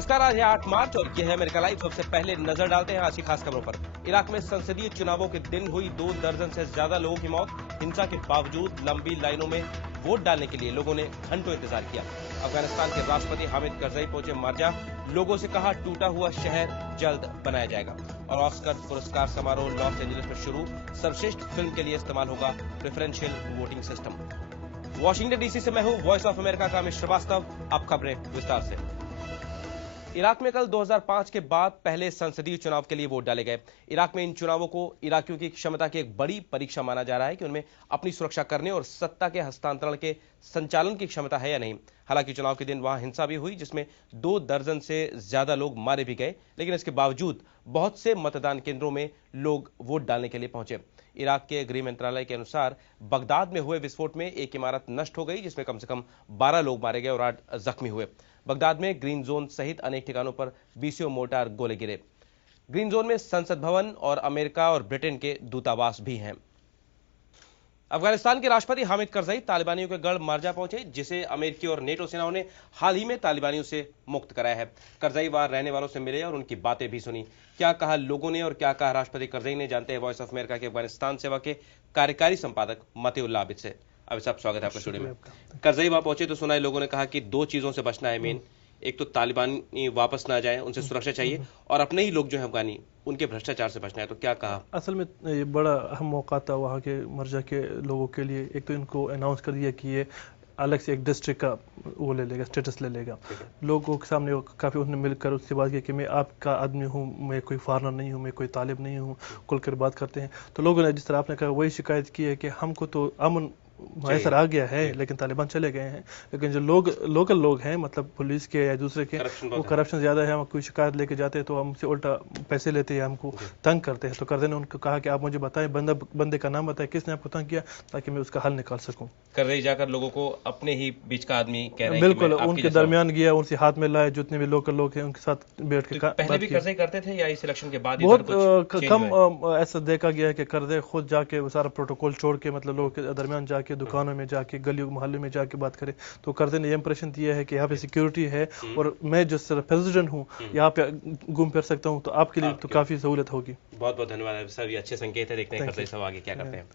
नमस्कार, आज है 8 मार्च और यह है अमेरिका लाइव। सबसे पहले नजर डालते हैं आज की खास खबरों पर। इराक में संसदीय चुनावों के दिन हुई 2 दर्जन से ज्यादा लोगों की मौत। हिंसा के बावजूद लंबी लाइनों में वोट डालने के लिए लोगों ने घंटों इंतजार किया। अफगानिस्तान के राष्ट्रपति हामिद करजई पहुंचे मार्जा, लोगों से कहा टूटा हुआ शहर जल्द बनाया जाएगा। और ऑस्कर पुरस्कार समारोह लॉस एंजलिस में शुरू, सर्वश्रेष्ठ फिल्म के लिए इस्तेमाल होगा preferential voting system. Washington DC से मैं हूं वॉइस ऑफ अमेरिका का अमित श्रीवास्तव। अब खबरें विस्तार से। इराक में कल 2005 के बाद पहले संसदीय चुनाव के लिए वोट डाले गए। इराक में इन चुनावों को इराकियों की क्षमता की एक बड़ी परीक्षा माना जा रहा है कि उनमें अपनी सुरक्षा करने और सत्ता के हस्तांतरण के संचालन की क्षमता है या नहीं। हालांकि चुनाव के दिन वहां हिंसा भी हुई, जिसमें 2 दर्जन से ज्यादा लोग मारे भी गए, लेकिन इसके बावजूद बहुत से मतदान केंद्रों में लोग वोट डालने के लिए पहुंचे। इराक के गृह मंत्रालय के अनुसार बगदाद में हुए विस्फोट में एक इमारत नष्ट हो गई, जिसमें कम से कम 12 लोग मारे गए और 8 जख्मी हुए। बगदाद में ग्रीन जोन सहित अनेक ठिकानों पर 20 मोर्टार गोले गिरे। ग्रीन जोन में संसद भवन और अमेरिका और ब्रिटेन के दूतावास भी हैं। अफगानिस्तान के राष्ट्रपति हामिद करजई तालिबानियों के गढ़ मार्जा पहुंचे, जिसे अमेरिकी और नेटो सेनाओं ने हाल ही में तालिबानियों से मुक्त कराया है। करजई वहां रहने वालों से मिले और उनकी बातें भी सुनी। क्या कहा लोगों ने और क्या कहा राष्ट्रपति करजई ने, जानते हैं वॉइस ऑफ अमेरिका के अफगानिस्तान सेवा के कार्यकारी संपादक मतीउल्लाह आबिद से। अभी साहब, स्वागत है आपका स्टूडियो में। करजई वहां पहुंचे तो सुना है लोगों ने कहा कि 2 चीजों से बचना है मेन, एक तो तालिबानी वापस ना जाए, उनसे सुरक्षा चाहिए, और अपने ही लोग जो है अफगानी उनके भ्रष्टाचार से बचना है। तो क्या कहा? असल में ये बड़ा अहम मौका था वहाँ के मर्जा के लोगों के लिए। एक तो इनको अनाउंस कर दिया कि ये अलग से एक डिस्ट्रिक्ट का वो ले लेगा, स्टेटस ले लेगा। लोगों के सामने काफ़ी उन्होंने मिलकर उससे बात की कि मैं आपका आदमी हूँ, मैं कोई फॉरनर नहीं हूँ, मैं कोई तालिब नहीं हूँ, खुलकर बात करते हैं। तो लोगों ने जिस तरह आपने कहा वही शिकायत की है कि हमको तो अमन मैसर आ गया है, लेकिन तालिबान चले गए हैं। लेकिन जो लोकल लोग हैं, मतलब पुलिस के या दूसरे के, वो करप्शन ज़्यादा है। हम कोई शिकायत लेके जाते हैं तो हमसे उल्टा पैसे लेते हैं, हमको तंग करते हैं। तो करजई ने उनको कहा कि आप मुझे बताएं, बंदे का नाम बताएं, किसने आपको तंग किया, ताकि मैं उसका हल निकाल सकूं। करजई जाकर लोगों को अपने ही बीच का आदमी कह रहे हैं। बिल्कुल, उनके दरमियान गया, उनसे हाथ में लाए, जितने भी लोकल लोग हैं उनके साथ बैठ के पहले भी करजई करते थे या इस इलेक्शन के बाद बहुत कम ऐसा देखा गया है कि करजई खुद जाके सारा प्रोटोकॉल छोड़ के, मतलब लोगों के दरमियान जाके, दुकानों में जाके, गली मोहल्ले में जाके बात करे। तो करजई ने ये इंप्रेशन दिया है कि यहाँ पे सिक्योरिटी है और मैं जिस तरह प्रेसिडेंट हूँ यहाँ पे घूम फिर सकता हूँ, तो आपके लिए तो काफी सहूलत होगी। बहुत बहुत धन्यवाद सर, ये अच्छे संकेत है। देखते हैं करजई साहब आगे क्या करते हैं।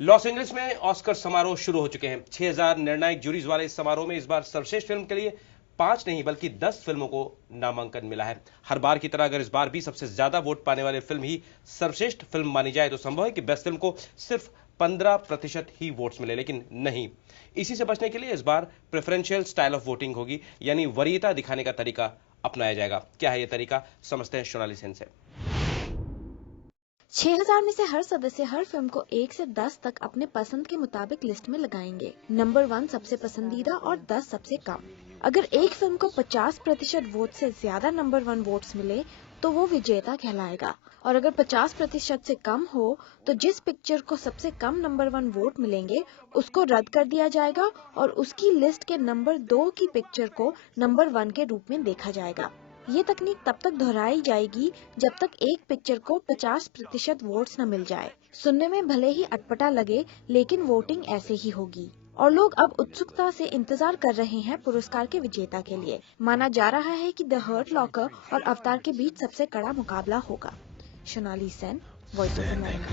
लॉस एंजलिस में ऑस्कर समारोह शुरू हो चुके हैं। 6000 निर्णायक जूरीज वाले इस समारोह में इस बार सर्वश्रेष्ठ फिल्म के लिए 5 नहीं बल्कि 10 फिल्मों को नामांकन मिला है। हर बार की तरह अगर इस बार भी सबसे ज्यादा वोट पाने वाली फिल्म ही सर्वश्रेष्ठ फिल्म मानी जाए तो संभव है कि बेस्ट फिल्म को सिर्फ 15% ही वोट्स मिले, लेकिन नहीं। इसी से बचने के लिए इस बार प्रेफरेंशियल स्टाइल ऑफ वोटिंग होगी, यानी वरीयता दिखाने का तरीका अपनाया जाएगा। क्या है यह तरीका, समझते हैं सोनाली सेन से। 6000 में से हर सदस्य हर फिल्म को 1 से 10 तक अपने पसंद के मुताबिक लिस्ट में लगाएंगे। नंबर 1 सबसे पसंदीदा और 10 सबसे कम। अगर एक फिल्म को 50% वोट से ज्यादा नंबर 1 वोट्स मिले तो वो विजेता कहलाएगा, और अगर 50% से कम हो तो जिस पिक्चर को सबसे कम नंबर 1 वोट मिलेंगे उसको रद्द कर दिया जाएगा और उसकी लिस्ट के नंबर 2 की पिक्चर को नंबर 1 के रूप में देखा जाएगा। ये तकनीक तब तक दोहराई जाएगी जब तक एक पिक्चर को 50% वोट्स न मिल जाए। सुनने में भले ही अटपटा लगे, लेकिन वोटिंग ऐसे ही होगी और लोग अब उत्सुकता से इंतजार कर रहे हैं पुरस्कार के विजेता के लिए। माना जा रहा है कि द हर्ट लॉकर और अवतार के बीच सबसे कड़ा मुकाबला होगा। Sonali Sen, voice of America.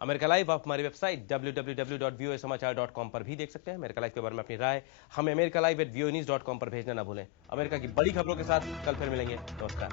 America live आप हमारी वेबसाइट www.voasamachaar.com पर भी देख सकते हैं। अमेरिका लाइव के बारे में अपनी राय हमें americalive@voanews.com पर भेजना ना भूलें। अमेरिका की बड़ी खबरों के साथ कल फिर मिलेंगे। नमस्कार।